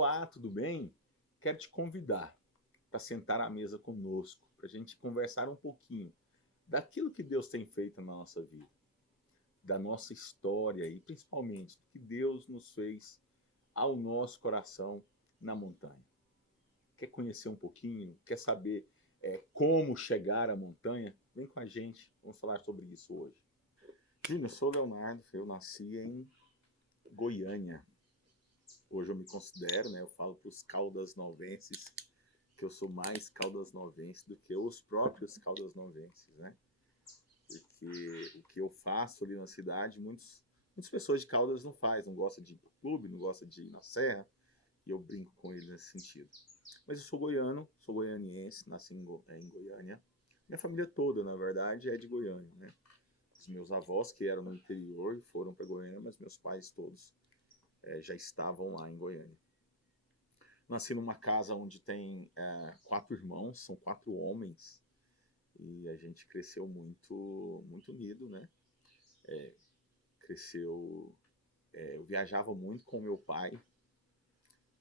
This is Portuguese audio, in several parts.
Olá, tudo bem? Quero te convidar para sentar à mesa conosco, para a gente conversar um pouquinho daquilo que Deus tem feito na nossa vida, da nossa história e principalmente do que Deus nos fez ao nosso coração na montanha. Quer conhecer um pouquinho? Quer saber como chegar à montanha? Vem com a gente, vamos falar sobre isso hoje. Júnior, eu sou o Leonardo, eu nasci em Goiânia. Hoje eu me considero, né? Eu falo para os caldas-novenses que eu sou mais caldas-novense do que os próprios caldas-novenses, né? Porque o que eu faço ali na cidade, muitas pessoas de Caldas não fazem, não gosta de ir pro clube, não gosta de ir na serra, e eu brinco com eles nesse sentido. Mas eu sou goiano, sou goianiense, nasci em Goiânia. Minha família toda, na verdade, é de Goiânia, né? Os meus avós, que eram no interior, foram para Goiânia, mas meus pais todos já estavam lá em Goiânia. Nasci numa casa onde tem 4 irmãos, são 4 homens, e a gente cresceu muito unido, né? Eu viajava muito com meu pai.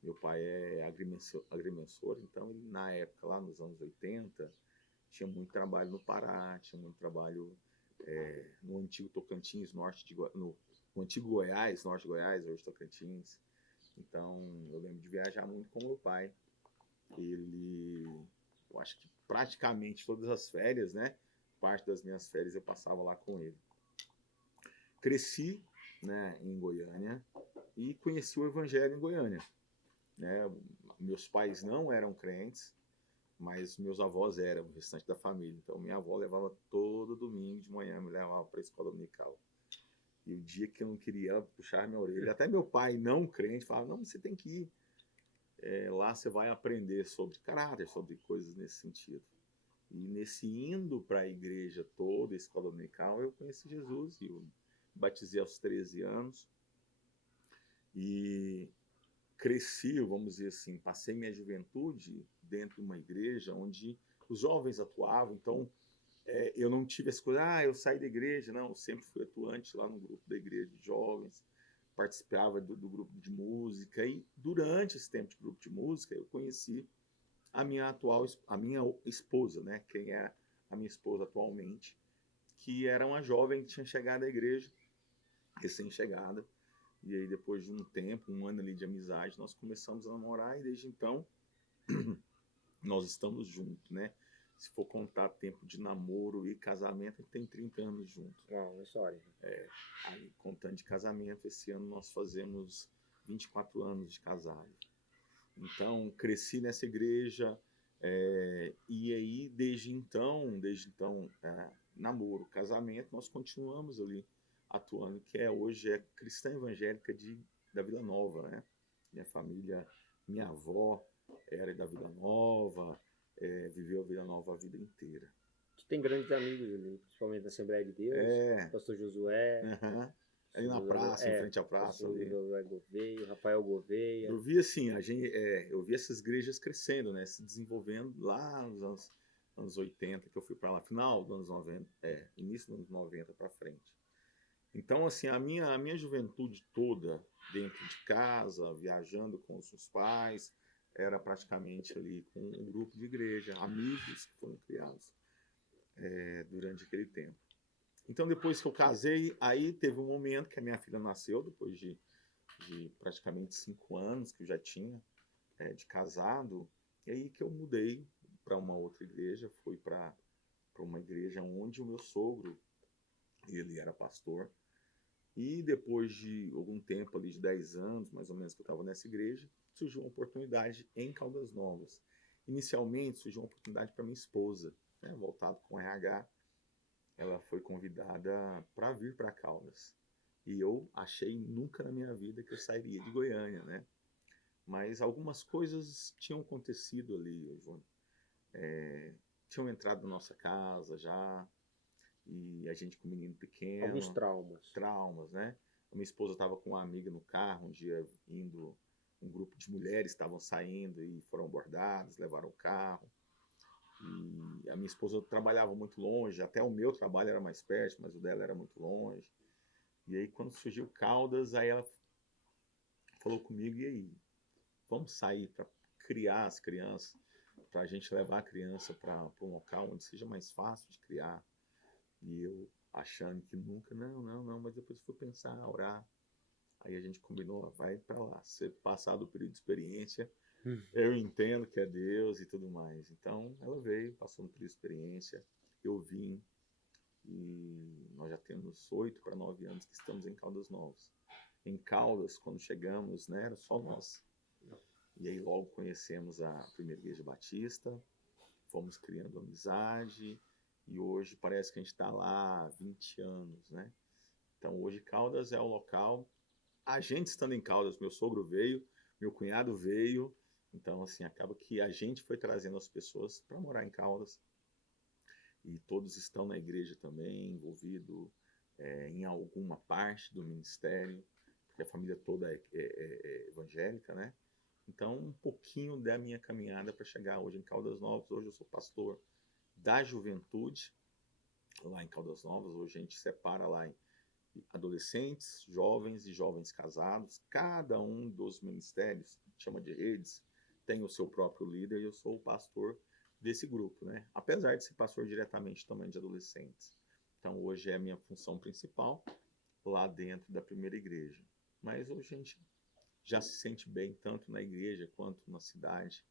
Meu pai é agrimensor, então ele, na época, lá nos anos 80, tinha muito trabalho no Pará, tinha muito trabalho no antigo Tocantins, no antigo Goiás, norte de Goiás, hoje Tocantins. Então, eu lembro de viajar muito com meu pai. Eu acho que praticamente todas as férias, né? Parte das minhas férias eu passava lá com ele. Cresci, né, em Goiânia e conheci o Evangelho em Goiânia. Né? Meus pais não eram crentes, mas meus avós eram, o restante da família. Então, minha avó levava todo domingo de manhã, me levava para a escola dominical. E o dia que eu não queria, ela puxava minha orelha. Até meu pai, não crente, falava: não, você tem que ir. Lá você vai aprender sobre caráter, sobre coisas nesse sentido. E nesse indo para a igreja toda, a escola dominical, eu conheci Jesus e eu batizei aos 13 anos. E cresci, vamos dizer assim, passei minha juventude dentro de uma igreja onde os jovens atuavam. Então, eu não tive essa coisa, eu saí da igreja. Não, eu sempre fui atuante lá no grupo da igreja de jovens, participava do grupo de música, e durante esse tempo de grupo de música eu conheci a minha esposa, né? Quem é a minha esposa atualmente, que era uma jovem que tinha chegado à igreja, recém-chegada. E aí, depois de um tempo, um ano ali de amizade, nós começamos a namorar, e desde então nós estamos juntos, né? Se for contar tempo de namoro e casamento, a gente tem 30 anos juntos. Uma história. Aí, contando de casamento, esse ano nós fazemos 24 anos de casado. Então, cresci nessa igreja, e aí, desde então, namoro, casamento, nós continuamos ali atuando, que hoje é Cristã Evangélica da Vila Nova, né? Minha família, minha avó era da Vila Nova, viveu a Vila Nova a vida inteira. Tu tem grandes amigos ali, principalmente na Assembleia de Deus, Pastor Josué. Ali na praça, em frente à praça. Pastor Josué Gouveia, Rafael Gouveia. Eu vi assim, eu vi essas igrejas crescendo, né? Se desenvolvendo lá nos anos 80, que eu fui para lá, final dos anos 90, início dos anos 90 para frente. Então, assim, a minha juventude toda dentro de casa, viajando com os meus pais, era praticamente ali com um grupo de igreja, amigos que foram criados durante aquele tempo. Então, depois que eu casei, aí teve um momento que a minha filha nasceu, depois de praticamente 5 anos que eu já tinha de casado, e aí que eu mudei para uma outra igreja, fui para uma igreja onde o meu sogro, ele era pastor. E depois de algum tempo, ali de 10 anos, mais ou menos, que eu estava nessa igreja, surgiu uma oportunidade em Caldas Novas. Inicialmente, surgiu uma oportunidade para minha esposa, né, voltado com RH. Ela foi convidada para vir para Caldas. E eu achei nunca na minha vida que eu sairia de Goiânia, né? Mas algumas coisas tinham acontecido ali, João. Tinham entrado na nossa casa já, e a gente com um menino pequeno. Alguns traumas. Traumas, né? A minha esposa estava com uma amiga no carro, um dia indo, um grupo de mulheres estavam saindo e foram abordadas, levaram o carro. E a minha esposa trabalhava muito longe, até o meu trabalho era mais perto, mas o dela era muito longe. E aí, quando surgiu Caldas, aí ela falou comigo: e aí? vamos sair para criar as crianças, para a gente levar a criança para um local onde seja mais fácil de criar. E eu achando que nunca, não, mas depois fui pensar, orar. Aí a gente combinou, vai para lá. Se passar do período de experiência, eu entendo que é Deus e tudo mais. Então ela veio, passou no período de experiência, eu vim, e nós já temos 8 para 9 anos que estamos em Caldas Novas. Em Caldas, quando chegamos, né, era só nós. E aí logo conhecemos a primeira igreja batista, fomos criando amizade, e hoje parece que a gente está lá há 20 anos, né? Então hoje Caldas é o local. A gente estando em Caldas, meu sogro veio, meu cunhado veio, então assim, acaba que a gente foi trazendo as pessoas para morar em Caldas, e todos estão na igreja também, envolvido em alguma parte do ministério, porque a família toda é evangélica, né? Então, um pouquinho da minha caminhada para chegar hoje em Caldas Novas. Hoje eu sou pastor da juventude, lá em Caldas Novas. Hoje a gente separa lá em adolescentes, jovens e jovens casados. Cada um dos ministérios, chama de redes, tem o seu próprio líder, e eu sou o pastor desse grupo, né? Apesar de ser pastor diretamente também de adolescentes. Então hoje é a minha função principal lá dentro da primeira igreja. Mas hoje a gente já se sente bem tanto na igreja quanto na cidade.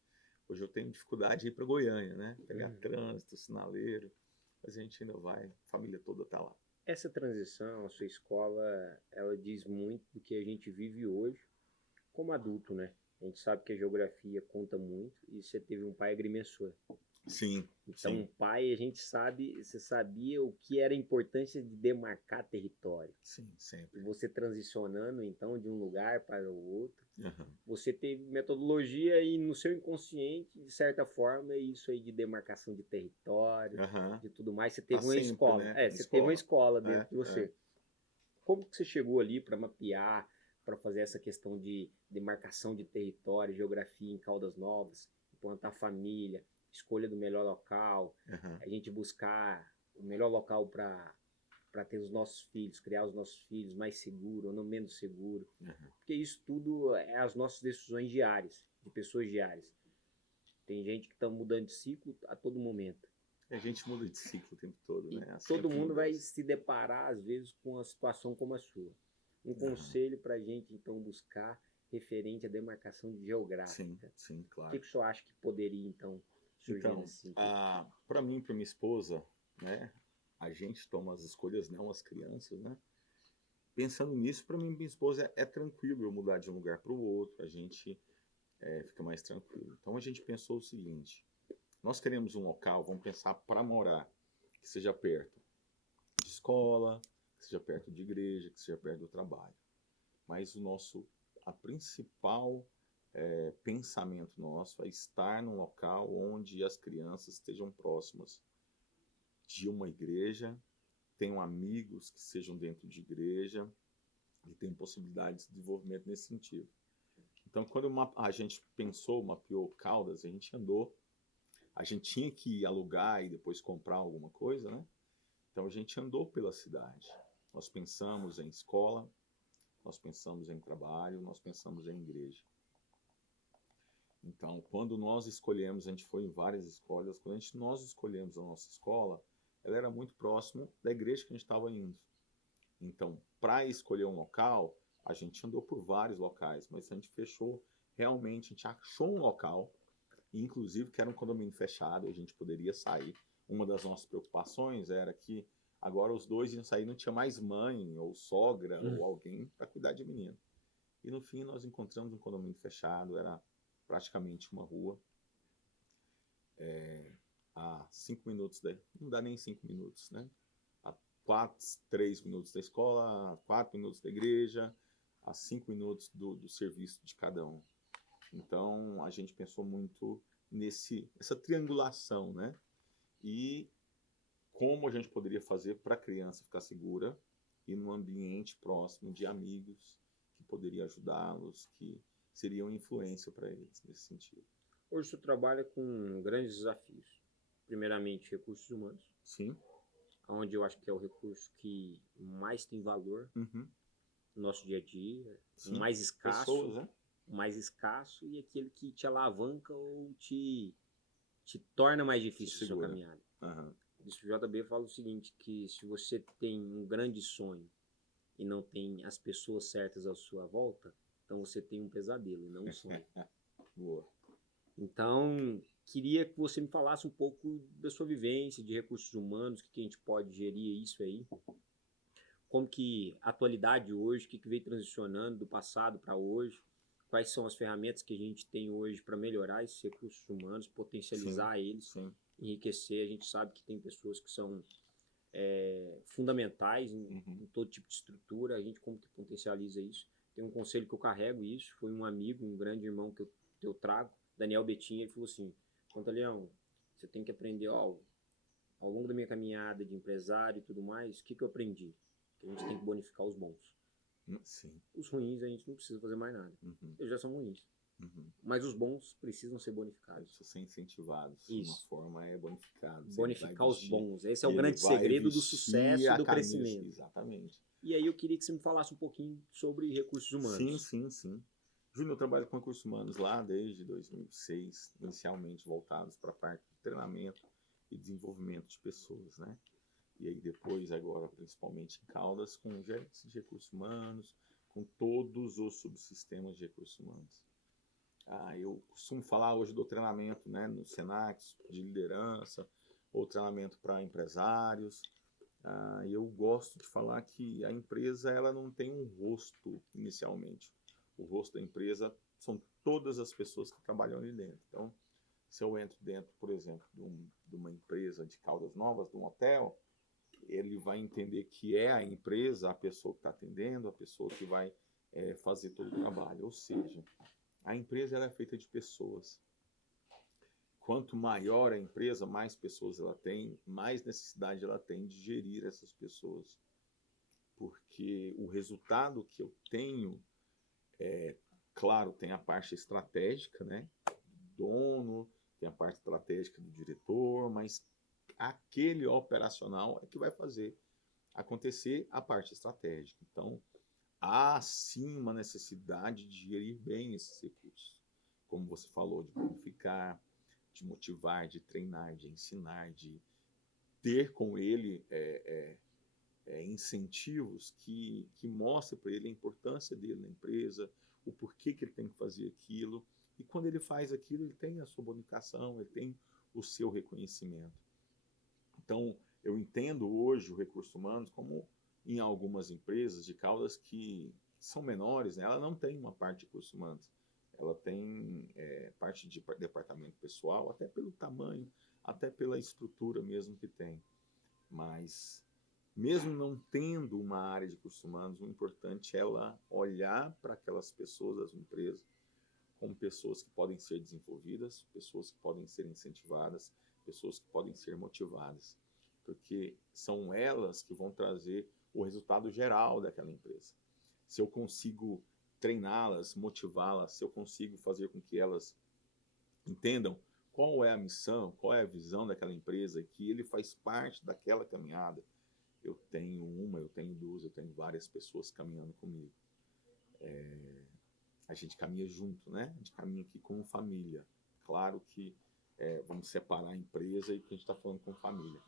Hoje eu tenho dificuldade de ir para Goiânia, né? Pegar trânsito, sinaleiro, mas a gente ainda vai, a família toda está lá. Essa transição, a sua escola, ela diz muito do que a gente vive hoje como adulto, né? A gente sabe que a geografia conta muito, e você teve um pai agrimensor. Sim. Então, sim. Um pai, a gente sabe, você sabia o que era a importância de demarcar território. Sim, sempre. E você transicionando, então, de um lugar para o outro. Uhum. Você teve metodologia e no seu inconsciente, de certa forma, isso aí de demarcação de território, de tudo mais. Você teve uma sempre, escola. Né? Você teve uma escola dentro de você. Como que você chegou ali para mapear, para fazer essa questão de demarcação de território, geografia em Caldas Novas, implantar família, escolha do melhor local, a gente buscar o melhor local para ter os nossos filhos, criar os nossos filhos mais seguros ou não menos seguros. Porque isso tudo é as nossas decisões diárias, de pessoas diárias. Tem gente que está mudando de ciclo a todo momento. A gente muda de ciclo o tempo todo, né? Assim todo mundo vai se deparar, às vezes, com uma situação como a sua. Um conselho para a gente, então, buscar referente à demarcação geográfica. Sim, claro. O que o senhor acha que poderia, então, surgir nesse sentido? Para mim, para minha esposa, né? A gente toma as escolhas, não as crianças, né? Pensando nisso, para mim, minha esposa é tranquilo eu mudar de um lugar para o outro, a gente fica mais tranquilo. Então a gente pensou o seguinte: nós queremos um local, vamos pensar para morar, que seja perto de escola, que seja perto de igreja, que seja perto do trabalho. Mas a principal pensamento nosso é estar num local onde as crianças estejam próximas de uma igreja, tenham amigos que sejam dentro de igreja e tenham possibilidades de desenvolvimento nesse sentido. Então, quando a gente mapeou Caldas, a gente andou, a gente tinha que alugar e depois comprar alguma coisa, né? Então, a gente andou pela cidade. Nós pensamos em escola, nós pensamos em trabalho, nós pensamos em igreja. Então, quando nós escolhemos, a gente foi em várias escolas, quando nós escolhemos a nossa escola, ela era muito próximo da igreja que a gente estava indo. Então, para escolher um local, a gente andou por vários locais, mas a gente fechou, realmente, a gente achou um local, inclusive que era um condomínio fechado, a gente poderia sair. Uma das nossas preocupações era que agora os dois iam sair, não tinha mais mãe ou sogra ou alguém para cuidar de menino. E no fim nós encontramos um condomínio fechado, era praticamente uma rua, a 5 minutos, não dá nem 5 minutos, né? A 3 minutos da escola, a 4 minutos da igreja, a 5 minutos do serviço de cada um. Então a gente pensou muito nessa triangulação, né? E como a gente poderia fazer para a criança ficar segura e num ambiente próximo de amigos que poderia ajudá-los, que seriam influência para eles nesse sentido. Hoje você trabalha com grandes desafios. Primeiramente, recursos humanos. Sim. Onde eu acho que é o recurso que mais tem valor no nosso dia a dia, mais escasso. Pessoas, né? o mais escasso e aquele que te alavanca ou te torna mais difícil a sua caminhada. Uhum. O JB fala o seguinte, que se você tem um grande sonho e não tem as pessoas certas à sua volta, então você tem um pesadelo e não um sonho. Boa. Então, queria que você me falasse um pouco da sua vivência de recursos humanos, o que a gente pode gerir isso aí, como que a atualidade hoje, o que veio transicionando do passado para hoje, quais são as ferramentas que a gente tem hoje para melhorar esses recursos humanos, potencializar eles, enriquecer. A gente sabe que tem pessoas que são fundamentais em todo tipo de estrutura. A gente como que potencializa isso? Tem um conselho que eu carrego isso, foi um amigo, um grande irmão que eu trago, Daniel Betinho, ele falou assim, Pantaleão, você tem que aprender, ao longo da minha caminhada de empresário e tudo mais, o que eu aprendi? Que a gente tem que bonificar os bons. Sim. Os ruins a gente não precisa fazer mais nada. Eles já são ruins. Mas os bons precisam ser bonificados. Precisam ser incentivados. Isso. Uma forma é bonificados. Bonificar os bons. Esse é o grande segredo do sucesso e do crescimento. Exatamente. E aí eu queria que você me falasse um pouquinho sobre recursos humanos. Sim. Júnior, eu trabalho com recursos humanos lá desde 2006, inicialmente voltados para a parte de treinamento e desenvolvimento de pessoas, né? E aí depois, agora, principalmente em Caldas, com gerentes de recursos humanos, com todos os subsistemas de recursos humanos. Eu costumo falar hoje do treinamento, né, no Senac, de liderança, ou treinamento para empresários. Eu gosto de falar que a empresa ela não tem um rosto inicialmente. O rosto da empresa são todas as pessoas que trabalham ali dentro. Então, se eu entro dentro, por exemplo, de uma empresa de Caldas Novas, de um hotel, ele vai entender que é a empresa, a pessoa que está atendendo, a pessoa que vai fazer todo o trabalho. Ou seja, a empresa ela é feita de pessoas. Quanto maior a empresa, mais pessoas ela tem, mais necessidade ela tem de gerir essas pessoas. Porque o resultado que eu tenho, claro, tem a parte estratégica, né, do dono, tem a parte estratégica do diretor, mas aquele operacional é que vai fazer acontecer a parte estratégica. Então, há sim uma necessidade de gerir bem esses recursos. Como você falou, de bonificar, de motivar, de treinar, de ensinar, de ter com ele incentivos que mostrem para ele a importância dele na empresa, o porquê que ele tem que fazer aquilo. E quando ele faz aquilo, ele tem a sua bonificação, ele tem o seu reconhecimento. Então, eu entendo hoje o recurso humano como em algumas empresas de Caldas que são menores, né? Ela não tem uma parte de recursos humanos. Ela tem parte de departamento pessoal, até pelo tamanho, até pela estrutura mesmo que tem. Mas, mesmo não tendo uma área de recursos humanos, o importante é ela olhar para aquelas pessoas das empresas como pessoas que podem ser desenvolvidas, pessoas que podem ser incentivadas, pessoas que podem ser motivadas, porque são elas que vão trazer o resultado geral daquela empresa. Se eu consigo treiná-las, motivá-las, se eu consigo fazer com que elas entendam qual é a missão, qual é a visão daquela empresa, que ele faz parte daquela caminhada, eu tenho uma, eu tenho duas, eu tenho várias pessoas caminhando comigo. A gente caminha junto, né? A gente caminha aqui como família. Claro que vamos separar a empresa e que a gente está falando com família.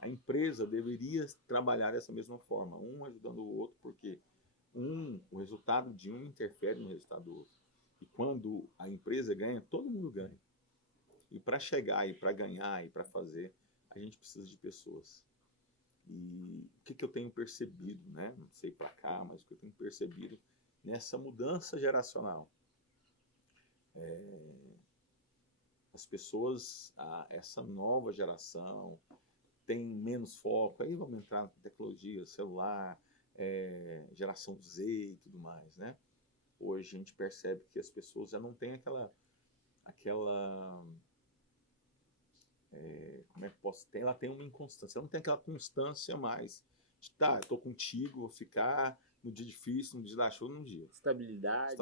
A empresa deveria trabalhar dessa mesma forma, um ajudando o outro, porque o resultado de um interfere no resultado do outro. E quando a empresa ganha, todo mundo ganha. E para chegar, e para ganhar, e para fazer, a gente precisa de pessoas. E o que eu tenho percebido, né? Não sei para cá, mas o que eu tenho percebido nessa mudança geracional. As pessoas, essa nova geração, tem menos foco. Aí vamos entrar na tecnologia, celular, geração Z e tudo mais, né? Hoje a gente percebe que as pessoas já não têm aquela como é que posso ter? Ela tem uma inconstância, ela não tem aquela constância mais de eu tô contigo, vou ficar no dia difícil, no dia da chuva, num dia. Estabilidade.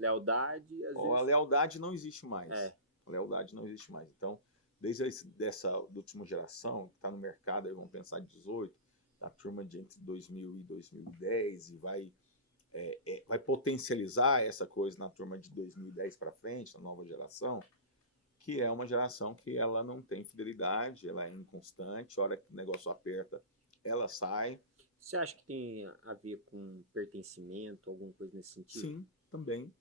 Lealdade, às vezes. A lealdade não existe mais. A lealdade não existe mais. Então, desde da última geração, que está no mercado, aí vamos pensar em 18, da turma de entre 2000 e 2010, e vai vai potencializar essa coisa na turma de 2010 para frente, na nova geração, que é uma geração que ela não tem fidelidade, ela é inconstante, a hora que o negócio aperta, ela sai. Você acha que tem a ver com pertencimento, alguma coisa nesse sentido? Sim, também.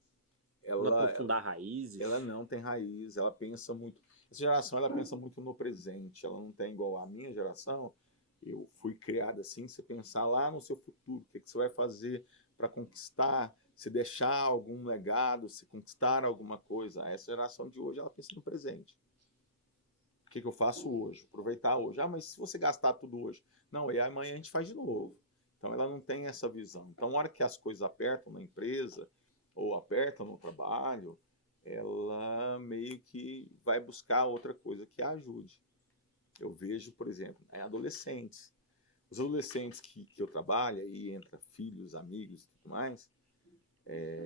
Não Ela, aprofundar raízes? ela não tem raiz, ela pensa muito. Essa geração ela pensa muito no presente, ela não tem igual a minha geração. Eu fui criado assim, você pensar lá no seu futuro, o que você vai fazer para conquistar, se deixar algum legado, se conquistar alguma coisa. Essa geração de hoje ela pensa no presente. O que eu faço hoje? Aproveitar hoje. Ah, mas se você gastar tudo hoje? Não, e amanhã a gente faz de novo. Então ela não tem essa visão. Então, na hora que as coisas apertam na empresa ou apertam no trabalho, ela meio que vai buscar outra coisa que a ajude. Eu vejo, por exemplo, adolescentes. Os adolescentes que eu trabalho, aí entra filhos, amigos e tudo mais,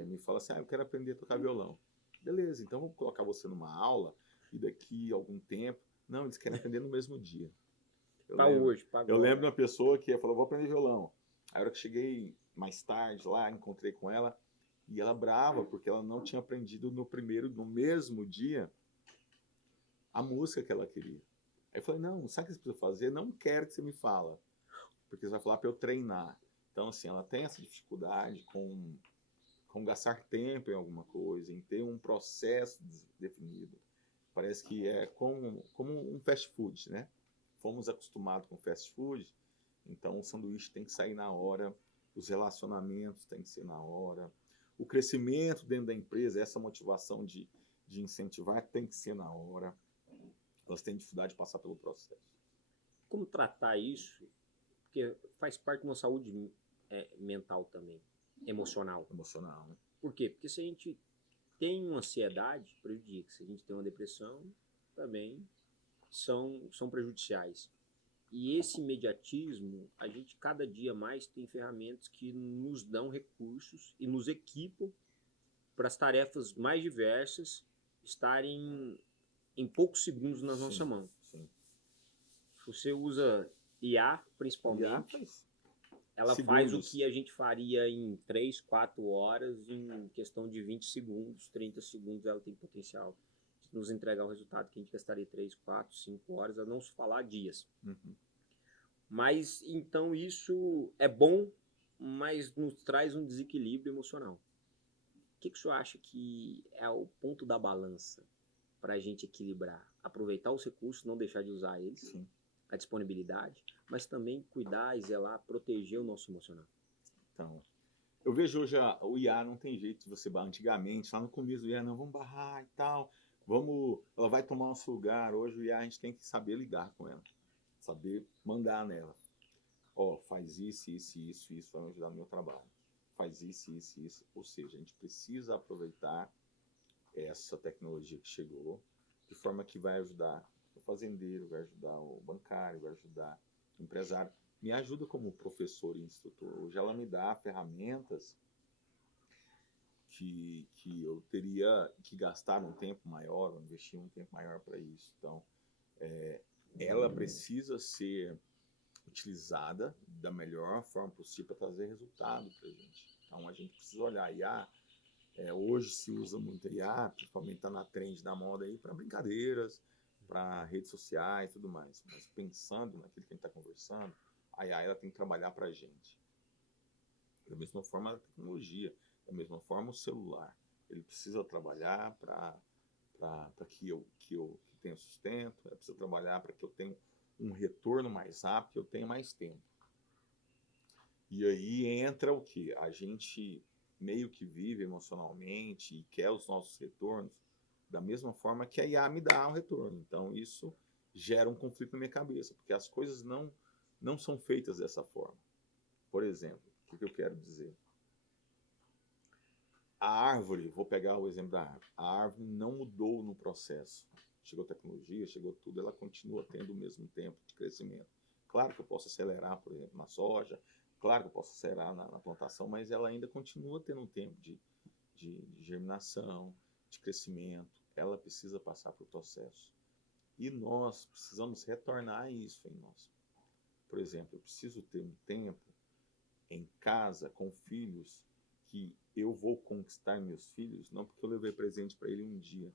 me falam assim, eu quero aprender a tocar violão. Beleza, então vou colocar você numa aula e daqui a algum tempo... Não, eles querem aprender no mesmo dia. Hoje, para agora. Eu lembro de uma pessoa que falou, vou aprender violão. Aí, a hora que cheguei mais tarde lá, encontrei com ela, e ela brava, porque ela não tinha aprendido no mesmo dia, a música que ela queria. Aí eu falei, não, sabe o que você precisa fazer? Não quero que você me fala, porque você vai falar para eu treinar. Então, assim, ela tem essa dificuldade com gastar tempo em alguma coisa, em ter um processo definido. Parece que é como um fast food, né? Fomos acostumados com fast food, então o sanduíche tem que sair na hora, os relacionamentos têm que ser na hora, o crescimento dentro da empresa, essa motivação de incentivar tem que ser na hora. Elas têm dificuldade de passar pelo processo. Como tratar isso? Porque faz parte de uma saúde mental também, emocional. Emocional, né? Por quê? Porque se a gente tem uma ansiedade, prejudica. Se a gente tem uma depressão, também são prejudiciais. E esse imediatismo, a gente cada dia mais tem ferramentas que nos dão recursos e nos equipam para as tarefas mais diversas estarem em poucos segundos na nossa mão. Sim. Você usa IA, principalmente, ela faz o que a gente faria em 3, 4 horas, em questão de 20 segundos, 30 segundos, ela tem potencial de nos entregar o resultado que a gente gastaria 3, 4, 5 horas, a não se falar dias. Uhum. Mas, então, isso é bom, mas nos traz um desequilíbrio emocional. O que o senhor acha que é o ponto da balança para a gente equilibrar? Aproveitar os recursos, não deixar de usar eles, Sim. a disponibilidade, mas também cuidar e zelar, proteger o nosso emocional. Então, eu vejo hoje o IA não tem jeito de você barrar. Antigamente, lá no começo do IA, não, vamos barrar e tal, ela vai tomar nosso lugar. Hoje o IA a gente tem que saber lidar com ela, saber mandar nela. Faz isso, vai me ajudar no meu trabalho. Faz isso. Ou seja, a gente precisa aproveitar essa tecnologia que chegou, de forma que vai ajudar o fazendeiro, vai ajudar o bancário, vai ajudar o empresário. Me ajuda como professor e instrutor. Hoje ela me dá ferramentas que eu teria que gastar um tempo maior, ou investir um tempo maior para isso. Então, ela precisa ser utilizada da melhor forma possível para trazer resultado para a gente. Então, a gente precisa olhar IA. Hoje se usa muito IA, principalmente está na trend da moda aí, para brincadeiras, para redes sociais e tudo mais. Mas pensando naquilo que a gente está conversando, a IA ela tem que trabalhar para a gente. Da mesma forma a tecnologia, da mesma forma o celular. Ele precisa trabalhar para que eu tenha sustento, ele precisa trabalhar para que eu tenha um retorno mais rápido, que eu tenha mais tempo. E aí entra o que? A gente meio que vive emocionalmente e quer os nossos retornos da mesma forma que a IA me dá o retorno. Então isso gera um conflito na minha cabeça, porque as coisas não são feitas dessa forma. Por exemplo, o que eu quero dizer? A árvore, vou pegar o exemplo da árvore. A árvore não mudou no processo. Chegou tecnologia, chegou tudo, ela continua tendo o mesmo tempo de crescimento. Claro que eu posso acelerar, por exemplo, na soja, claro que eu posso acelerar na plantação, mas ela ainda continua tendo um tempo de germinação, de crescimento. Ela precisa passar por processo. E nós precisamos retornar isso em nós. Por exemplo, eu preciso ter um tempo em casa com filhos que eu vou conquistar meus filhos, não porque eu levei presente para ele um dia,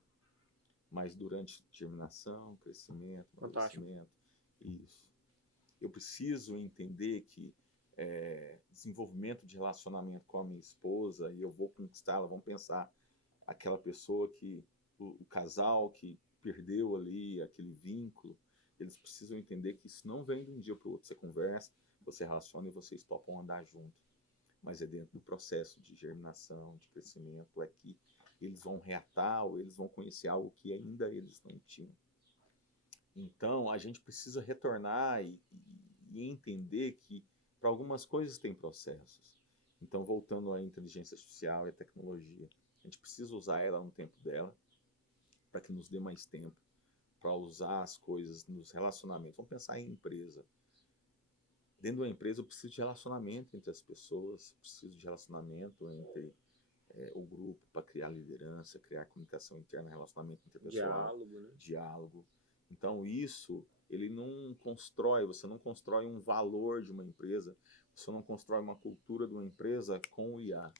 mas durante germinação, crescimento, Fantástico. amadurecimento, isso. Eu preciso entender que desenvolvimento de relacionamento com a minha esposa, e eu vou conquistá-la, vamos pensar aquela pessoa que, o casal que perdeu ali aquele vínculo, eles precisam entender que isso não vem de um dia para o outro. Você conversa, você relaciona e vocês topam andar junto. Mas é dentro do processo de germinação, de crescimento, é que eles vão reatar ou eles vão conhecer algo que ainda eles não tinham. Então, a gente precisa retornar e entender que para algumas coisas tem processos. Então, voltando à inteligência artificial e à tecnologia, a gente precisa usar ela no tempo dela, para que nos dê mais tempo para usar as coisas nos relacionamentos. Vamos pensar em empresa. Dentro da empresa, eu preciso de relacionamento entre as pessoas, preciso de relacionamento entre o grupo para criar liderança, criar comunicação interna, relacionamento interpessoal, Diálogo, né? diálogo. Então, isso, ele não constrói, você não constrói um valor de uma empresa, você não constrói uma cultura de uma empresa com o IA.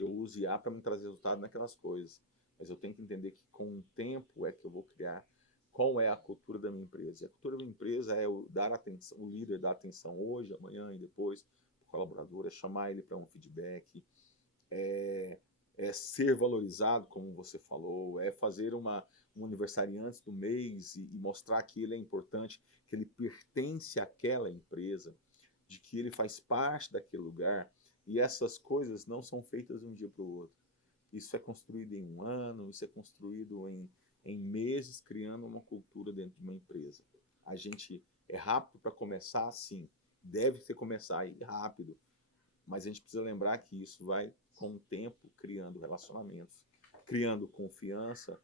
Eu uso IA para me trazer resultado naquelas coisas, mas eu tenho que entender que com o tempo é que eu vou criar qual é a cultura da minha empresa. E a cultura da minha empresa é o dar atenção, o líder dar atenção hoje, amanhã e depois, para o colaborador, é chamar ele para um feedback, é ser valorizado, como você falou, é fazer um aniversariante do mês e mostrar que ele é importante, que ele pertence àquela empresa, de que ele faz parte daquele lugar. E essas coisas não são feitas de um dia para o outro. Isso é construído em um ano, isso é construído em meses, criando uma cultura dentro de uma empresa. A gente é rápido para começar, sim, deve ser começar aí rápido, mas a gente precisa lembrar que isso vai, com o tempo, criando relacionamentos, criando confiança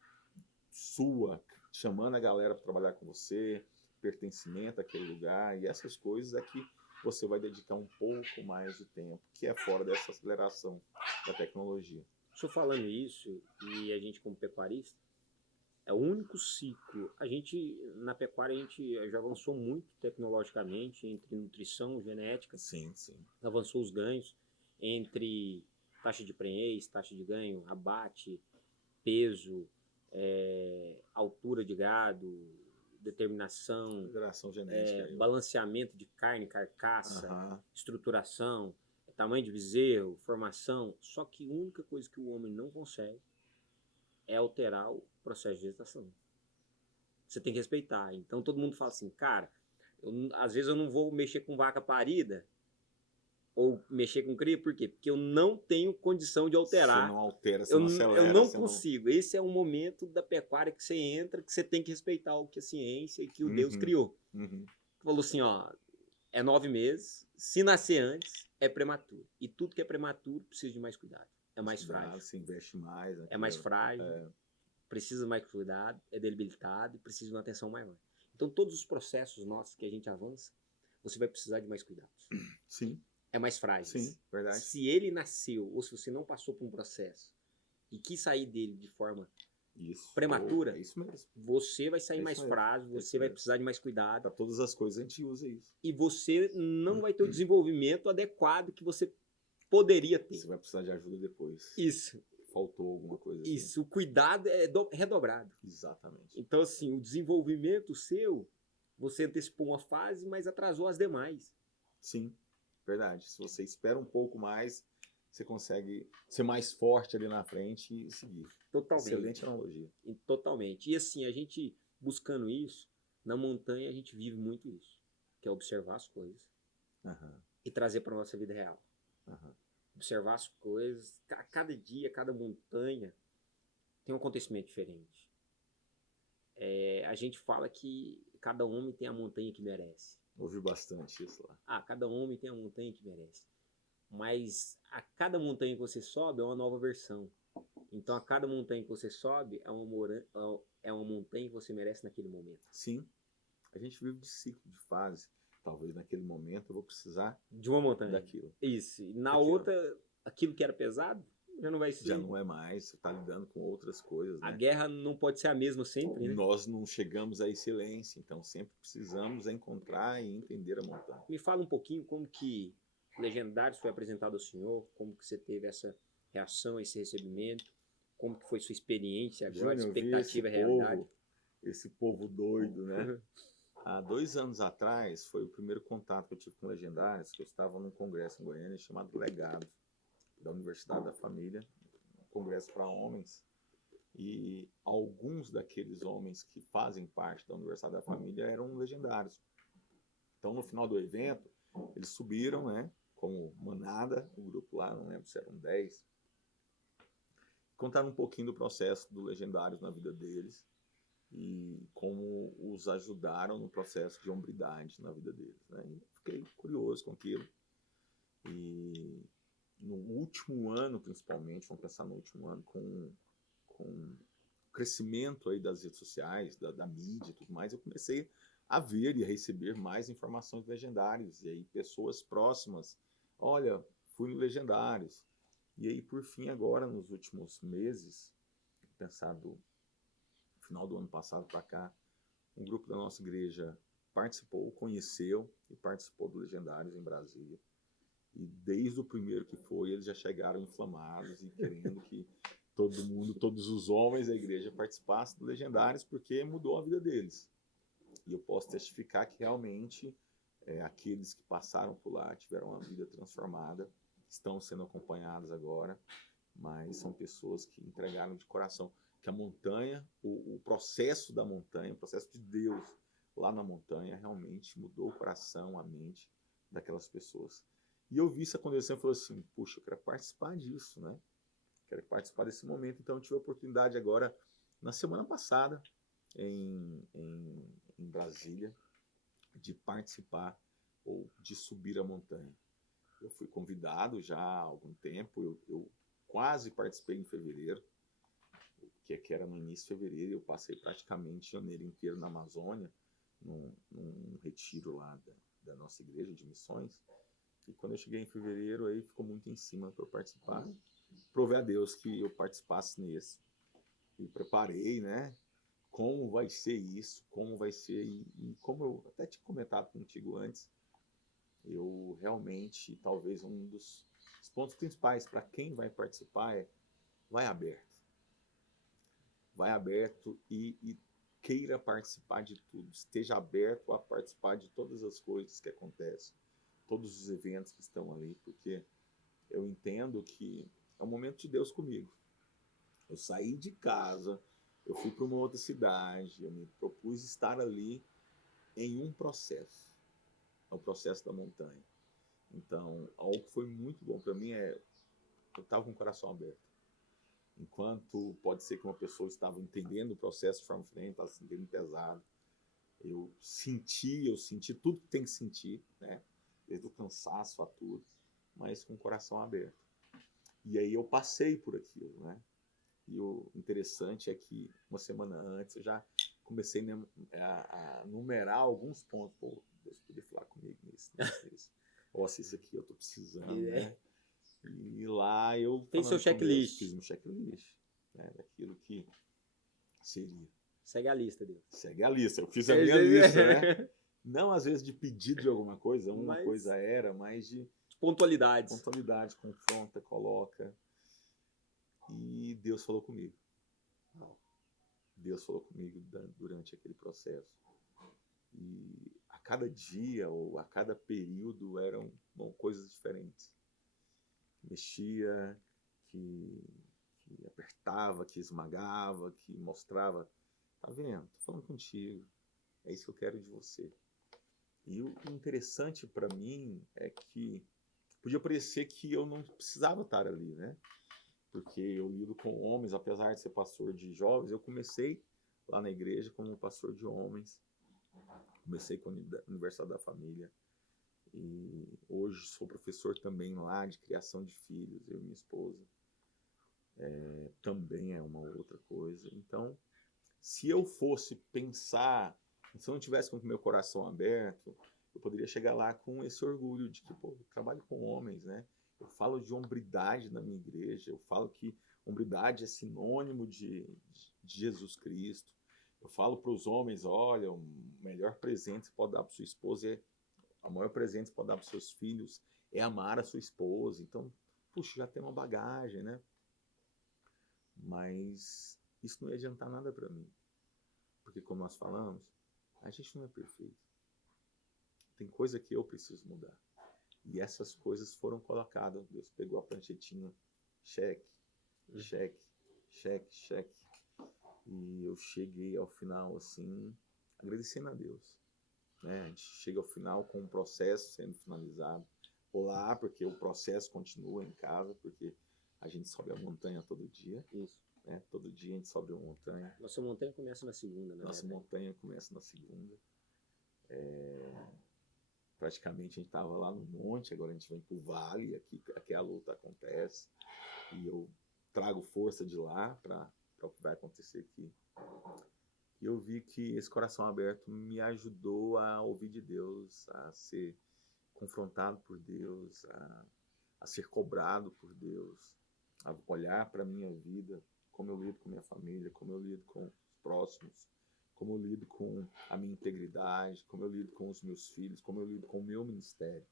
sua, chamando a galera para trabalhar com você, pertencimento àquele lugar, e essas coisas é que você vai dedicar um pouco mais de tempo, que é fora dessa aceleração da tecnologia. Estou falando isso, e a gente como pecuarista, é o único ciclo. A gente, na pecuária, a gente já avançou muito tecnologicamente, entre nutrição, genética. Sim, sim. Avançou os ganhos, entre taxa de prenhez, taxa de ganho, abate, peso, altura de gado, determinação, Geração genética. balanceamento de carne, carcaça, estruturação, tamanho de bezerro, formação. Só que a única coisa que o homem não consegue é alterar o processo de gestação. Você tem que respeitar. Então todo mundo fala assim, cara, às vezes eu não vou mexer com vaca parida ou mexer com cria, por quê? Porque eu não tenho condição de alterar. Você não altera, você não acelera. Eu não consigo. Esse é um momento da pecuária que você entra, que você tem que respeitar o que a ciência e que o Deus criou. Falou assim, ó, é 9 meses, se nascer antes, é prematuro. E tudo que é prematuro precisa de mais cuidado. É mais frágil. Se investe mais. É mais frágil, precisa de mais cuidado, é debilitado e precisa de uma atenção maior. Então, todos os processos nossos que a gente avança, você vai precisar de mais cuidados. Sim. É mais frágil. Sim, verdade. Se ele nasceu, ou se você não passou por um processo e quis sair dele de forma prematura, é isso mesmo. Você vai sair mais frágil, você vai precisar de mais cuidado. Para todas as coisas a gente usa isso. E você não vai ter o desenvolvimento adequado que você poderia ter. Você vai precisar de ajuda depois. Isso. Faltou alguma coisa assim. Isso, o cuidado é redobrado. Exatamente. Então, assim, o desenvolvimento seu, você antecipou uma fase, mas atrasou as demais. Sim, verdade. Se você espera um pouco mais, você consegue ser mais forte ali na frente e seguir. Totalmente. Excelente analogia. Totalmente. E assim, a gente buscando isso, na montanha a gente vive muito isso, que é observar as coisas e trazer para nossa vida real. Observar as coisas, a cada dia, cada montanha tem um acontecimento diferente. A gente fala que cada homem tem a montanha que merece. Ouvi bastante isso lá. Cada homem tem a montanha que merece. Mas a cada montanha que você sobe é uma nova versão. Então a cada montanha que você sobe é uma montanha que você merece naquele momento. Sim. A gente vive de ciclo, de fase. Talvez naquele momento eu vou precisar de uma montanha daquilo. Isso. E na outra, aquilo que era pesado já não vai ser. Já não é mais. Você está lidando com outras coisas. A guerra não pode ser a mesma sempre, né? Nós não chegamos à excelência, então sempre precisamos encontrar e entender a montanha. Me fala um pouquinho como que Legendários foi apresentado ao senhor, como que você teve essa reação, esse recebimento, como que foi sua experiência agora, Júnior, eu vi expectativa e realidade? esse povo doido, né? Uhum. Há 2 anos atrás foi o primeiro contato que eu tive com Legendários, que eu estava num congresso em Goiânia chamado Legado, da Universidade da Família, um congresso para homens. E alguns daqueles homens que fazem parte da Universidade da Família eram legendários. Então, no final do evento, eles subiram, né, como manada, o grupo lá, não lembro se eram 10, contaram um pouquinho do processo do Legendários na vida deles e como os ajudaram no processo de hombridade na vida deles, né? E fiquei curioso com aquilo. E no último ano, principalmente, vamos pensar no último ano, com o crescimento aí das redes sociais, da mídia e tudo mais, eu comecei a ver e a receber mais informações de Legendários. E aí pessoas próximas, olha, fui no Legendários. E aí, por fim, agora, nos últimos meses, pensar do final do ano passado para cá, um grupo da nossa igreja participou, conheceu e participou do Legendários em Brasília. E desde o primeiro que foi, eles já chegaram inflamados e querendo que todo mundo, todos os homens da igreja participassem do Legendários, porque mudou a vida deles. E eu posso testificar que realmente aqueles que passaram por lá tiveram uma vida transformada, estão sendo acompanhados agora, mas são pessoas que entregaram de coração. Que a montanha, o processo da montanha, o processo de Deus lá na montanha, realmente mudou o coração, a mente daquelas pessoas. E eu vi isso acontecer e falei assim, puxa, eu quero participar disso, né? Quero participar desse momento. Então eu tive a oportunidade agora, na semana passada, em Brasília, de participar ou de subir a montanha. Eu fui convidado já há algum tempo, eu quase participei em fevereiro, que era no início de fevereiro, eu passei praticamente janeiro inteiro na Amazônia, num retiro lá da nossa igreja de missões. E quando eu cheguei em fevereiro, aí ficou muito em cima para eu participar. Provei a Deus que eu participasse nesse. E preparei, né? Como vai ser isso, como vai ser. E como eu até tinha comentado contigo antes, eu realmente, talvez um dos pontos principais para quem vai participar é vai aberto. Vai aberto e queira participar de tudo. Esteja aberto a participar de todas as coisas que acontecem, todos os eventos que estão ali, porque eu entendo que é o momento de Deus comigo. Eu saí de casa, eu fui para uma outra cidade, eu me propus estar ali em um processo, é o processo da montanha. Então, algo que foi muito bom para mim eu estava com o coração aberto. Enquanto pode ser que uma pessoa estava entendendo o processo de forma diferente, estava se sentindo pesado, eu senti tudo que tem que sentir, né? Desde o cansaço a tudo, mas com o coração aberto. E aí eu passei por aquilo, né? E o interessante é que uma semana antes eu já comecei a numerar alguns pontos. Pô, Deus podia falar comigo nisso. Nossa, isso aqui eu tô precisando, né? E lá eu Tem seu checklist. Fiz um checklist, né, daquilo que seria. Segue a lista, Deus. Segue a lista. Eu fiz a minha lista, né? Não às vezes de pedido de alguma coisa, coisa era, mas de pontualidades. Pontualidade, confronta, coloca. E Deus falou comigo. Deus falou comigo durante aquele processo. E a cada dia ou a cada período eram coisas diferentes. Mexia, que apertava, que esmagava, que mostrava. Tá vendo? Tô falando contigo. É isso que eu quero de você. E o interessante para mim é que podia parecer que eu não precisava estar ali, né? Porque eu lido com homens, apesar de ser pastor de jovens, eu comecei lá na igreja como pastor de homens. Comecei com a Universidade da Família. E hoje sou professor também lá de criação de filhos, eu e minha esposa. Também é uma outra coisa. Então, se eu fosse pensar, se eu não tivesse com o meu coração aberto, eu poderia chegar lá com esse orgulho de que, pô, eu trabalho com homens, né? Eu falo de hombridade na minha igreja, eu falo que hombridade é sinônimo de Jesus Cristo. Eu falo para os homens, olha, o melhor presente que você pode dar para sua esposa o maior presente que você pode dar para os seus filhos é amar a sua esposa. Então, puxa, já tem uma bagagem, né? Mas isso não ia adiantar nada para mim. Porque, como nós falamos, a gente não é perfeito. Tem coisa que eu preciso mudar. E essas coisas foram colocadas. Deus pegou a pranchetinha, cheque, cheque, cheque, cheque. E eu cheguei ao final, assim, agradecendo a Deus. Né? A gente chega ao final com o processo sendo finalizado. Olá, porque o processo continua em casa, porque a gente sobe a montanha todo dia. Isso. Né? Todo dia a gente sobe a montanha. Nossa montanha começa na segunda, né? Nossa montanha começa na segunda. Praticamente a gente estava lá no monte, agora a gente vem para o vale, aqui a luta acontece. E eu trago força de lá para o que vai acontecer aqui. E eu vi que esse coração aberto me ajudou a ouvir de Deus, a ser confrontado por Deus, a ser cobrado por Deus, a olhar para a minha vida, como eu lido com minha família, como eu lido com os próximos, como eu lido com a minha integridade, como eu lido com os meus filhos, como eu lido com o meu ministério.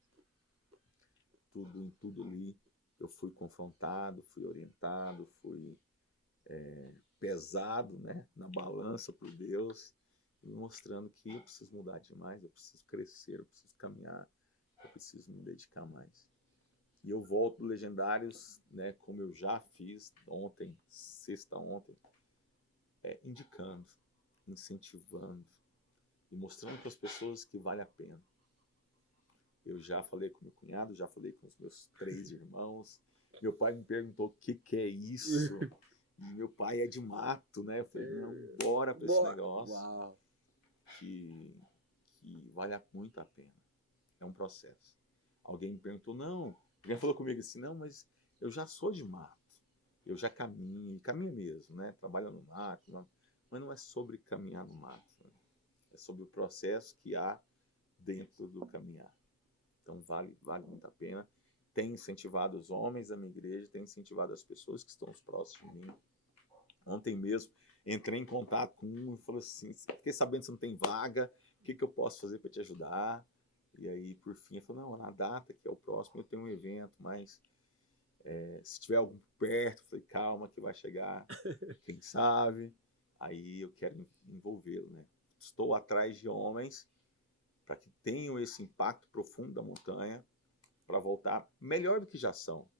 Em tudo ali eu fui confrontado, fui orientado, fui pesado, né, na balança por Deus, me mostrando que eu preciso mudar demais, eu preciso crescer, eu preciso caminhar, eu preciso me dedicar mais. E eu volto do Legendários, né, como eu já fiz ontem, ontem, indicando, incentivando e mostrando para as pessoas que vale a pena. Eu já falei com meu cunhado, já falei com os meus 3 irmãos. Meu pai me perguntou o que é isso. E meu pai é de mato, né? Eu falei, não, bora para esse negócio. Uau. Que vale muito a pena. É um processo. Alguém me perguntou, não. Alguém falou comigo assim, não, mas eu já sou de mato. Eu já caminho mesmo, né? Trabalho no mato. Mas não é sobre caminhar no mato. Né? É sobre o processo que há dentro do caminhar. Então vale muito a pena. Tem incentivado os homens da minha igreja, tem incentivado as pessoas que estão próximas de mim. Ontem mesmo entrei em contato com um e falei assim, fiquei sabendo que você não tem vaga, o que eu posso fazer para te ajudar? E aí, por fim, ele falou, não, na data que é o próximo, eu tenho um evento, mas se tiver algum perto, eu falei, calma que vai chegar, quem sabe? Aí eu quero envolvê-lo, né? Estou atrás de homens para que tenham esse impacto profundo da montanha, para voltar melhor do que já são.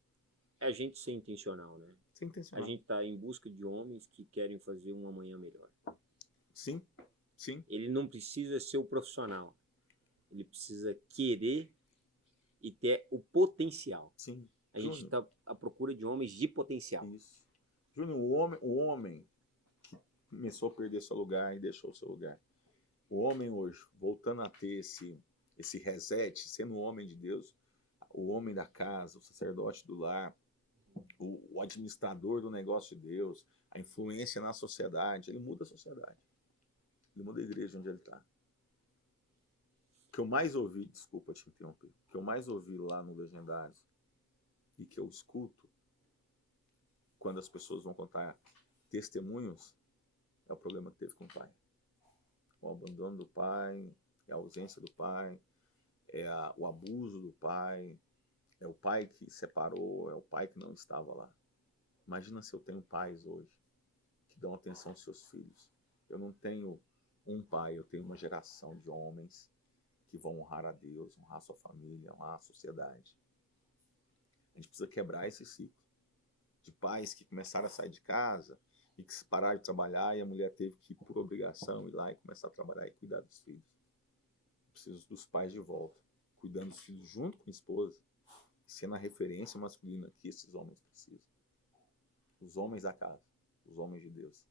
É a gente ser intencional, né? Ser intencional. A gente está em busca de homens que querem fazer um amanhã melhor. Sim, sim. Ele não precisa ser o profissional. Ele precisa querer e ter o potencial. Sim. A gente está à procura de homens de potencial. Isso. Júnior, o homem que começou a perder seu lugar e deixou seu lugar. O homem hoje, voltando a ter esse reset, sendo um homem de Deus, o homem da casa, o sacerdote do lar, o administrador do negócio de Deus, a influência na sociedade, ele muda a sociedade. Ele muda a igreja onde ele está. O que eu mais ouvi, desculpa te interromper, o que eu mais ouvi lá no Legendários e que eu escuto quando as pessoas vão contar testemunhos é o problema que teve com o pai. O abandono do pai, é a ausência do pai, o abuso do pai, é o pai que separou, é o pai que não estava lá. Imagina se eu tenho pais hoje que dão atenção aos seus filhos. Eu não tenho um pai, eu tenho uma geração de homens que vão honrar a Deus, honrar a sua família, honrar a sociedade. A gente precisa quebrar esse ciclo de pais que começaram a sair de casa e que pararam de trabalhar e a mulher teve que, por obrigação, ir lá e começar a trabalhar e cuidar dos filhos. Eu preciso dos pais de volta, cuidando dos filhos junto com a esposa, sendo a referência masculina que esses homens precisam. Os homens da casa, os homens de Deus.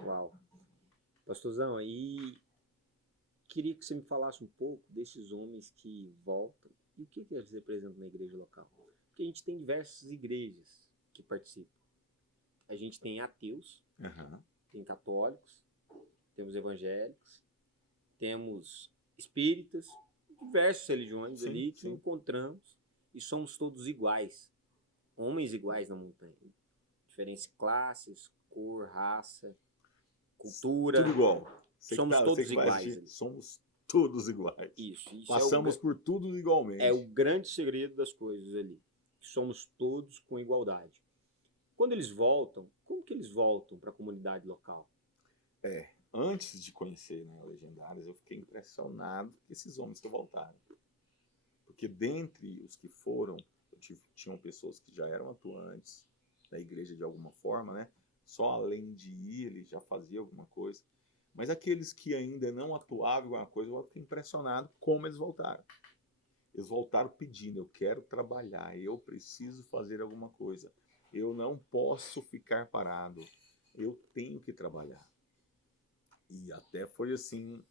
Uau. Pastorzão, aí queria que você me falasse um pouco desses homens que voltam e o que eles representam na igreja local. Porque a gente tem diversas igrejas que participam. A gente tem ateus, tem católicos, temos evangélicos, temos espíritas, diversas religiões ali que encontramos e somos todos iguais. Homens iguais na montanha. Diferentes classes, cor, raça, cultura. Tudo igual. Somos todos iguais. Somos todos iguais. Isso Passamos por tudo igualmente. é o grande segredo das coisas ali. Somos todos com igualdade. Quando eles voltam, como que eles voltam para a comunidade local? Antes de conhecer, né, Legendários, eu fiquei impressionado com esses homens que voltaram. Porque dentre os que foram, tinham pessoas que já eram atuantes da igreja de alguma forma, né? Só além de ir, ele já fazia alguma coisa. Mas aqueles que ainda não atuavam em alguma coisa, eu fiquei impressionado como eles voltaram. Eles voltaram pedindo, eu quero trabalhar, eu preciso fazer alguma coisa. Eu não posso ficar parado, eu tenho que trabalhar. E até foi assim,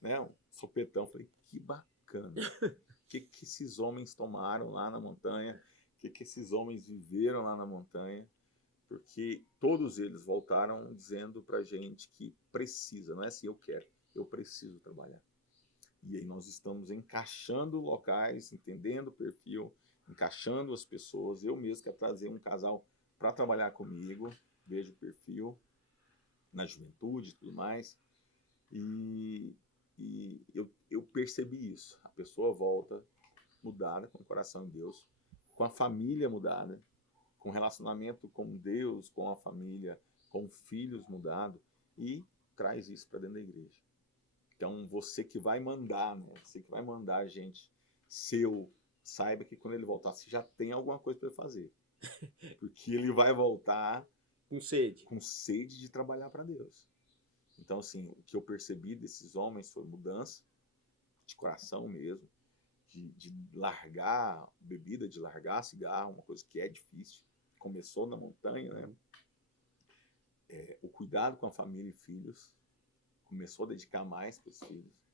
né, um sopetão, falei, que bacana. O que esses homens tomaram lá na montanha? O que esses homens viveram lá na montanha? Porque todos eles voltaram dizendo pra gente que precisa, não é assim, eu quero, eu preciso trabalhar. E aí nós estamos encaixando locais, entendendo o perfil, encaixando as pessoas. Eu mesmo quero trazer um casal para trabalhar comigo, vejo o perfil na juventude e tudo mais. E eu percebi isso. A pessoa volta mudada, com o coração em Deus, com a família mudada, com relacionamento com Deus, com a família, com filhos mudado, e traz isso para dentro da igreja. Então, você que vai mandar, né? Você que vai mandar a gente seu, saiba que quando ele voltar, você já tem alguma coisa para fazer. Porque ele vai voltar com sede de trabalhar para Deus. Então, assim, o que eu percebi desses homens foi mudança de coração mesmo, de largar bebida, de largar cigarro, uma coisa que é difícil. Começou na montanha, né? O cuidado com a família e filhos, começou a dedicar mais para os filhos.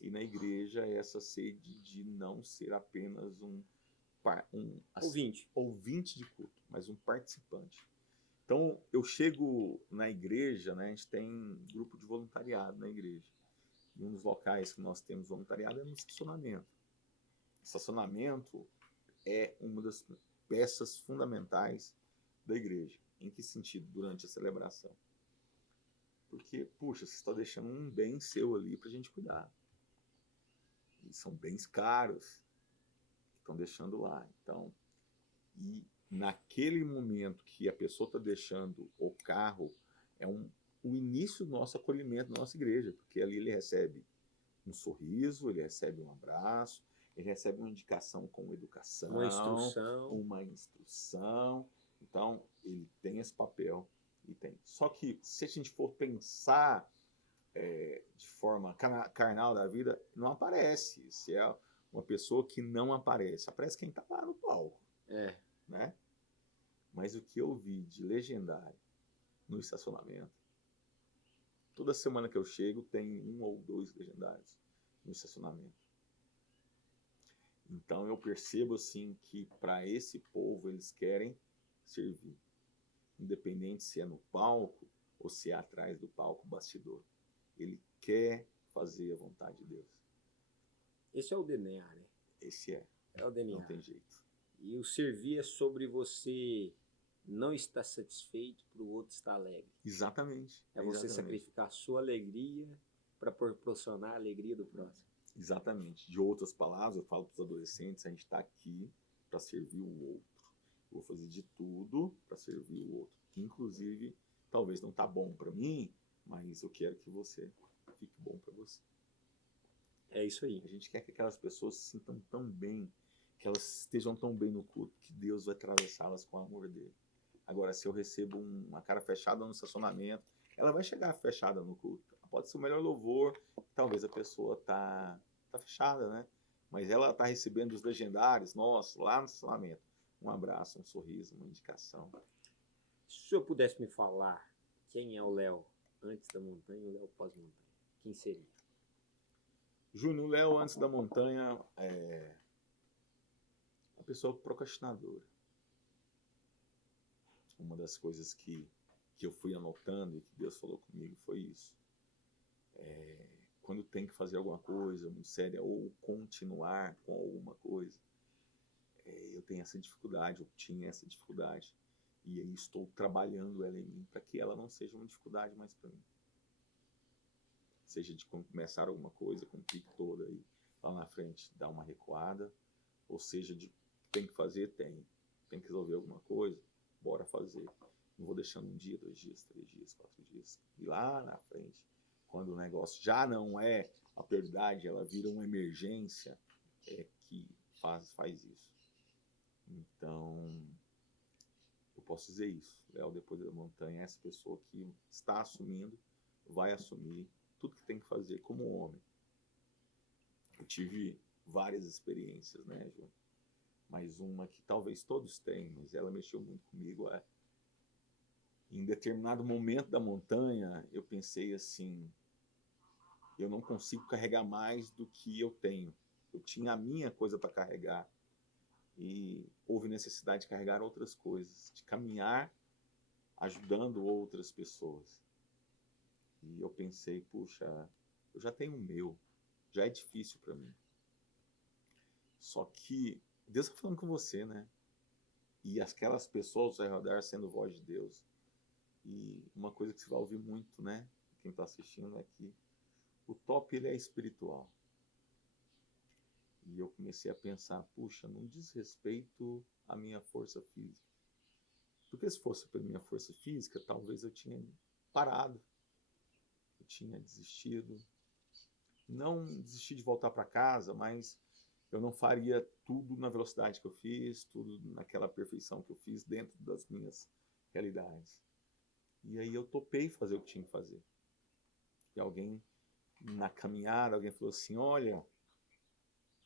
E na igreja, essa sede de não ser apenas um ouvinte de culto, mas um participante. Então, eu chego na igreja, né, a gente tem grupo de voluntariado na igreja. E um dos locais que nós temos voluntariado é no estacionamento. Estacionamento é uma das peças fundamentais da igreja. Em que sentido? Durante a celebração. Porque, puxa, você está deixando um bem seu ali para a gente cuidar. E são bens caros que estão deixando lá. Então, e naquele momento que a pessoa está deixando o carro, é o início do nosso acolhimento na nossa igreja, porque ali ele recebe um sorriso, ele recebe um abraço, ele recebe uma indicação com educação, uma instrução. Então, ele tem esse papel. E tem. Só que, se a gente for pensar de forma carnal da vida, não aparece. Se é uma pessoa que não aparece, aparece quem está lá no palco. Né? Mas o que eu vi de legendário no estacionamento, toda semana que eu chego tem 1 ou 2 legendários no estacionamento. Então eu percebo assim que para esse povo eles querem servir, independente se é no palco ou se é atrás do palco, bastidor. Ele quer fazer a vontade de Deus. Esse é o DNA, né? Esse é. É o DNA. Não tem jeito. E o servir é sobre você não estar satisfeito para o outro estar alegre. Exatamente. É você sacrificar a sua alegria para proporcionar a alegria do próximo. Exatamente. De outras palavras, eu falo para os adolescentes, a gente está aqui para servir o outro. Eu vou fazer de tudo para servir o outro. Inclusive, talvez não tá bom para mim, mas eu quero que você fique bom para você. É isso aí. A gente quer que aquelas pessoas se sintam tão bem, que elas estejam tão bem no culto, que Deus vai atravessá-las com o amor dele. Agora, se eu recebo uma cara fechada no estacionamento, ela vai chegar fechada no culto. Pode ser o melhor louvor, talvez a pessoa tá fechada, né? Mas ela tá recebendo os legendários, nossa, lá no estacionamento. Um abraço, um sorriso, uma indicação. Se o senhor pudesse me falar quem é o Léo antes da montanha e o Léo pós-montanha, quem seria? Júnior, o Léo antes da montanha é uma pessoa procrastinadora. Uma das coisas que eu fui anotando e que Deus falou comigo foi isso. Quando tem que fazer alguma coisa muito séria ou continuar com alguma coisa, eu tenho essa dificuldade, eu tinha essa dificuldade. E aí estou trabalhando ela em mim para que ela não seja uma dificuldade mais para mim. seja de começar alguma coisa com o pique todo aí, lá na frente dar uma recuada, ou seja, de tem que fazer, tem que resolver alguma coisa, bora fazer. Não vou deixando 1 dia, 2 dias, 3 dias, 4 dias. E lá na frente, quando o negócio já não é a prioridade, ela vira uma emergência, é que faz isso. Então, eu posso dizer isso. Léo, depois da montanha, é essa pessoa que está assumindo, vai assumir tudo que tem que fazer como homem. Eu tive várias experiências, né, João? Mas uma que talvez todos tenham, mas ela mexeu muito comigo, em determinado momento da montanha, eu pensei assim, eu não consigo carregar mais do que eu tenho. Eu tinha a minha coisa para carregar e houve necessidade de carregar outras coisas, de caminhar ajudando outras pessoas. E eu pensei, puxa, eu já tenho o meu, já é difícil para mim. Só que Deus está falando com você, né? E aquelas pessoas ao redor sendo voz de Deus. E uma coisa que você vai ouvir muito, né? Quem está assistindo é que o top ele é espiritual. E eu comecei a pensar, puxa, não diz respeito à minha força física. Porque se fosse pela minha força física, talvez eu tinha parado. Eu tinha desistido. Não desistir de voltar para casa, mas eu não faria tudo na velocidade que eu fiz, tudo naquela perfeição que eu fiz dentro das minhas realidades. E aí eu topei fazer o que tinha que fazer. E alguém, na caminhada, alguém falou assim, olha,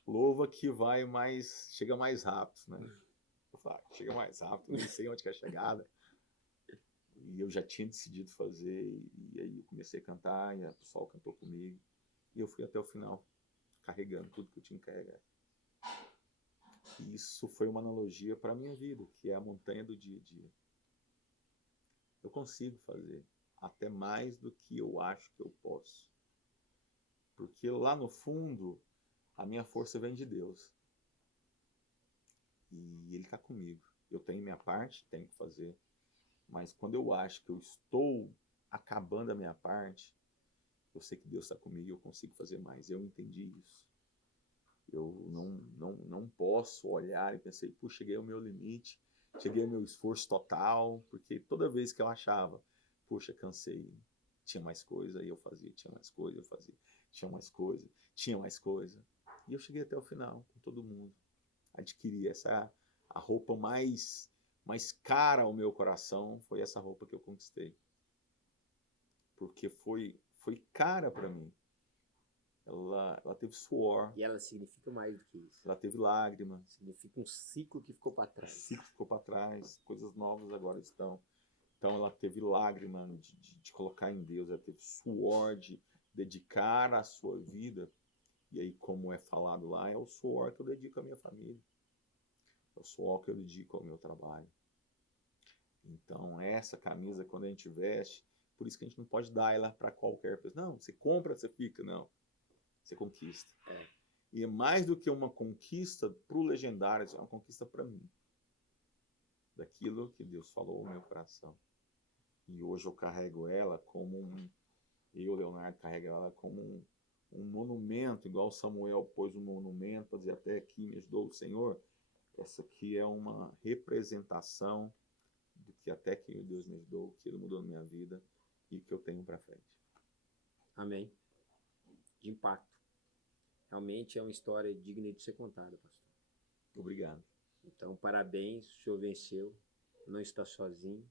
louva que vai mais, chega mais rápido, né? Eu falei, chega mais rápido, nem sei onde que é a chegada. E eu já tinha decidido fazer, e aí eu comecei a cantar, e o pessoal cantou comigo. E eu fui até o final, carregando tudo que eu tinha que carregar. E isso foi uma analogia para a minha vida, que é a montanha do dia a dia. Eu consigo fazer até mais do que eu acho que eu posso. Porque lá no fundo, a minha força vem de Deus. E Ele está comigo. Eu tenho minha parte, tenho que fazer. Mas quando eu acho que eu estou acabando a minha parte, eu sei que Deus está comigo e eu consigo fazer mais. Eu entendi isso. Eu não posso olhar e pensar, puxa, cheguei ao meu limite, cheguei ao meu esforço total, porque toda vez que eu achava, puxa, cansei, tinha mais coisa, e eu fazia, tinha mais coisa, eu fazia, tinha mais coisa, tinha mais coisa. E eu cheguei até o final, com todo mundo. Adquiri a roupa mais cara ao meu coração, foi essa roupa que eu conquistei. Porque foi cara para mim. Ela teve suor. E ela significa mais do que isso. Ela teve lágrima. Significa um ciclo que ficou para trás. Ciclo ficou para trás. Coisas novas agora estão. Então ela teve lágrima de colocar em Deus. Ela teve suor de dedicar a sua vida. E aí, como é falado lá, é o suor que eu dedico à minha família. É o suor que eu dedico ao meu trabalho. Então, essa camisa, quando a gente veste, por isso que a gente não pode dar ela para qualquer pessoa. Não, você compra, você fica. Não. Você conquista. E é mais do que uma conquista para o legendário, é uma conquista para mim. Daquilo que Deus falou no meu coração. E hoje eu carrego ela como eu, Leonardo, carrego ela como um monumento, igual Samuel pôs um monumento para dizer até aqui me ajudou o Senhor. Essa aqui é uma representação do que até que Deus me ajudou, que Ele mudou na minha vida e que eu tenho para frente. Amém. De impacto. Realmente é uma história digna de ser contada, pastor. Obrigado. Então, parabéns, o senhor venceu, não está sozinho,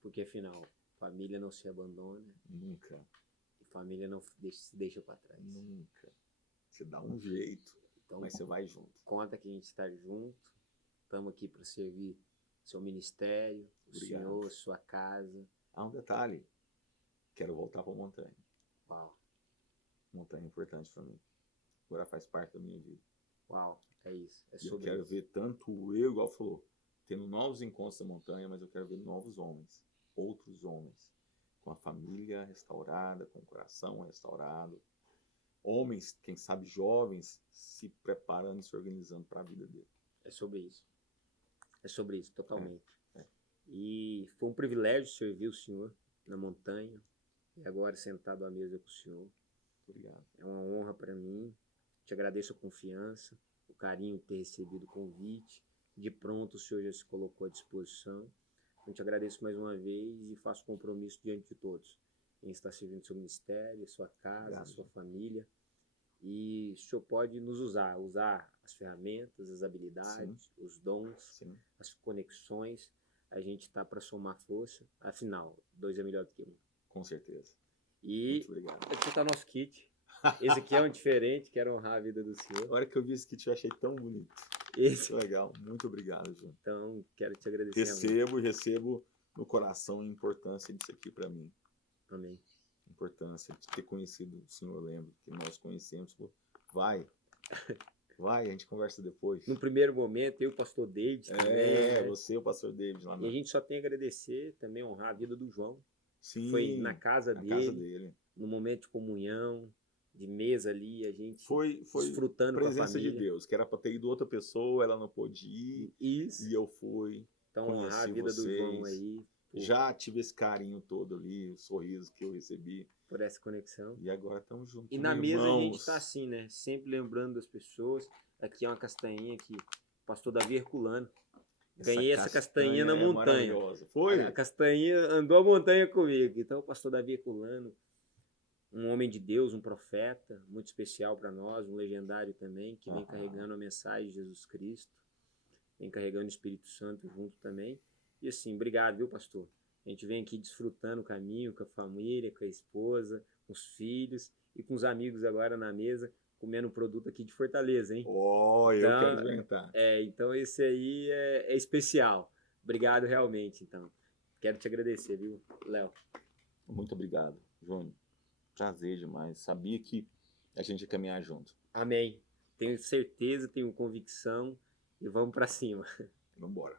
porque afinal, família não se abandona. Nunca. E família não se deixa para trás. Nunca. Você dá um jeito, então, mas você vai junto. Conta que a gente está junto, estamos aqui para servir seu ministério, Obrigado. O senhor, sua casa. Há um detalhe, quero voltar para a montanha. Uau. Montanha é importante para mim. Agora faz parte da minha vida. Uau, é isso. É e eu sobre quero isso. ver tanto eu, igual falou, tendo novos encontros da montanha, mas eu quero ver novos homens, outros homens, com a família restaurada, com o coração restaurado. Homens, quem sabe jovens, se preparando e se organizando para a vida dele. É sobre isso. É sobre isso, totalmente. É. E foi um privilégio servir o senhor na montanha, e agora sentado à mesa com o senhor. obrigado. É uma honra para mim. Te agradeço a confiança, o carinho de ter recebido o convite. De pronto o senhor já se colocou à disposição. Eu te agradeço mais uma vez e faço compromisso diante de todos em estar servindo seu ministério, sua casa, Obrigado. sua família. E o senhor pode nos usar as ferramentas, as habilidades, os dons, Sim. as conexões. A gente está para somar força. Afinal, 2 é melhor do que 1. Com certeza. E Muito obrigado. aqui está nosso kit. Esse aqui é um diferente, quero honrar a vida do A senhor. hora que eu vi esse kit eu achei tão bonito. Esse, Muito legal. Muito obrigado, João. então, quero te agradecer. Recebo no coração a importância disso aqui para mim. Amém. A importância de ter conhecido o senhor, eu lembro que nós conhecemos. Vai, a gente conversa depois. No primeiro momento, eu e o pastor David também. Né? Você e o pastor David lá E a gente só tem a agradecer, também honrar a vida do João. Sim, Foi na casa na dele, casa dele. no momento de comunhão, de mesa ali, a gente Foi desfrutando com a presença família. de Deus, que era para ter ido outra pessoa, ela não pôde ir, Isso. e eu fui. Então, honrar a conheci vida do João vocês. aí, Já tive esse carinho todo ali, o sorriso que eu recebi. por essa conexão. E agora estamos juntos. E na mesa a gente irmãos. tá assim, né? Sempre lembrando das pessoas. Aqui é uma castanhinha que o pastor Davi Herculano. Ganhei essa castanha na montanha. Foi? A castanha andou a montanha comigo. Então, o pastor Davi Herculano, um homem de Deus, um profeta, muito especial para nós, um legendário também, que vem carregando a mensagem de Jesus Cristo, vem carregando o Espírito Santo junto também. E assim, obrigado, viu, pastor? A gente vem aqui desfrutando o caminho com a família, com a esposa, com os filhos e com os amigos agora na mesa, comendo um produto aqui de Fortaleza, hein? Eu Então, quero experimentar. Então esse aí é especial. Obrigado realmente, então. Quero te agradecer, viu, Léo? Muito obrigado, João. Prazer demais. Sabia que a gente ia caminhar junto. Amém. Tenho certeza, tenho convicção e vamos para cima. Vamos embora.